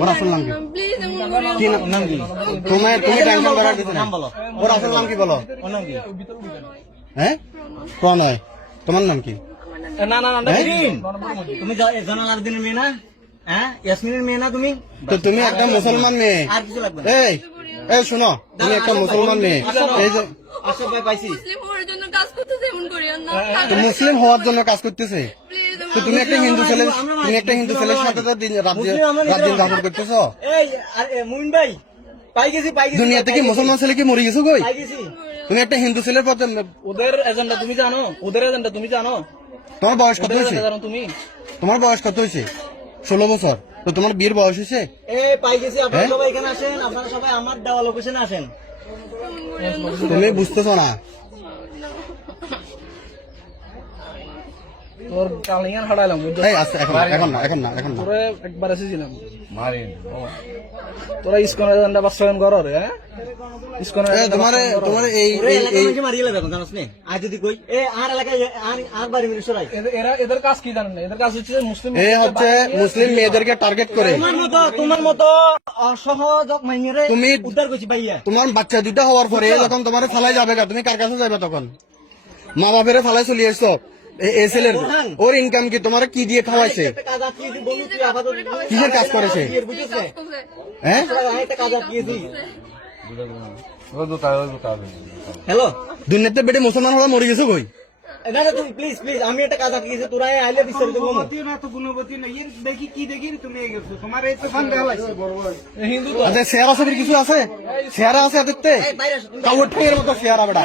ওর আসল নাম কি? প্লিজ আমি কি নাম কি? তুমি টেনশন করার কিছু নাই। ওর আসল নাম কি বলো? হ্যাঁ, প্রণয়। তোমার নাম কি? না না না তুমি জানালার দিনের মেয়ে না? হ্যাঁ, ইয়াসমিনের মেয়ে না তুমি? তো তুমি একটা মুসলমান মেয়ে। আর কিছু লাগবে না। এই এই শোনো, তুমি একটা মুসলমান মেয়ে। এই যে আশরাফ ভাই পাইছি। মুসলিম হওয়ার জন্য কাজ করতেছে এমন করিয়েন না তো মুসলিম হওয়ার জন্য কাজ করতেছে, প্লিজ তো তুমি একটা হিন্দু ছেলের সাথে তো রাত দিন যাপন করতেছো। এই মুমিন ভাই পাই গেছি দুনিয়াতে কি মুসলমান ছেলে কি মরে গেছো কই? পাই গেছি। তুমি একটা হিন্দু ছেলের পথে, ওদের এজেন্ডা তুমি জানো? ওদের এজেন্ডা তুমি জানো? তোমার বয়স কত হয়েছে? জানো তুমি? তোমার বয়স কত হয়েছে? 16 বছর। তো তোমার বিয়ের বয়স হয়েছে? এই পাই গেছি, আপনারা সবাই এখানে আসেন, আপনারা সবাই আমার দেওয়া লোকেশনে আসেন। তুমি বুঝতেছো না। তোর কালিয়ান হারাইলাম বুঝছো? এই আচ্ছা, এখন না। তোরে একবার এসেছিলাম তোরা ইসকনের এজেন্ডা বাস্তবায়ন করো রে। হ্যাঁ, ইসকনের তোমার মারিয়ে লাগবে জানাস নে। আজ যদি কই এ আর এলাকায় আর বাড়ি মিলে সরাই, এদের কাজ কি জানেন না? এদের কাজ হচ্ছে মুসলিম মেয়েদেরকে টার্গেট করে। তোমার মতো অসহজ মাইনেরে তুমি উদ্ধার করছি ভাইয়া। তোমার বাচ্চা দুইটা হওয়ার পরে যখন তোমার ফালাই যাবে, তুমি কার কাছে যাবে তখন? মা বাপের ফালাই চলে আসছো। এই ছেলের ওর ইনকাম কি? তোমার কি দিয়ে খাওয়াইছে? কিসের কাজ করেছে? হ্যাঁ, হ্যালো, দুনিয়াতে বেটে মুসলমান হওয়া মরে গেছে কই? না না তুমি প্লিজ আমি একটা কাজ আটকে গেছি, তোরা আইলে বিস্তারিত বলবো। আচ্ছা, চেহারা ছবির কিছু আছে? চেহারা আছে এদের কাউটের মতো চেহারা বেটা।